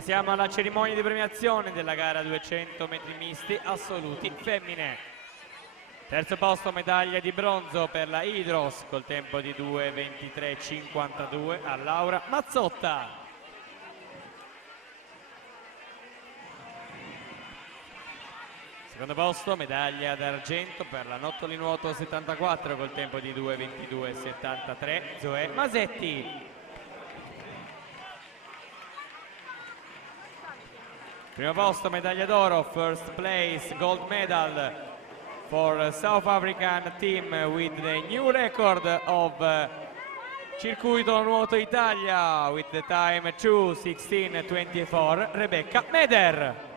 Passiamo alla cerimonia di premiazione della gara 200 metri misti assoluti femmine. Terzo posto, medaglia di bronzo per la Hydros col tempo di 2:23:52 a Laura Mazzotta. Secondo posto, medaglia d'argento per la Nottoli Nuoto 74 col tempo di 2:22:73 Zoe Masetti. Primo posto, medaglia d'oro, first place, gold medal for South African team with the new record of Circuito Nuoto Italia with the time 2:16:24, Rebecca Meder.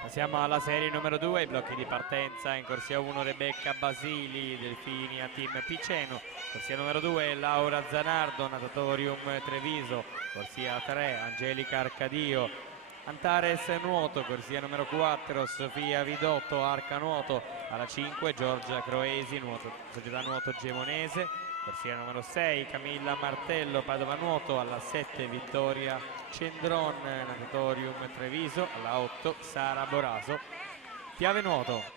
Passiamo alla serie numero 2, i blocchi di partenza. In corsia 1 Rebecca Basili, Delfini a team Piceno. Corsia numero 2 Laura Zanardo, Natatorium Treviso. Corsia 3 Angelica Arcadio, Antares Nuoto. Corsia numero 4 Sofia Vidotto, Arca Nuoto. Alla 5 Giorgia Croesi, Società Nuoto Gemonese. Corsia numero 6 Camilla Martello, Padova Nuoto. Alla 7 Vittoria Cendron, Natatorium Treviso. Alla 8 Sara Boraso, Piave Nuoto.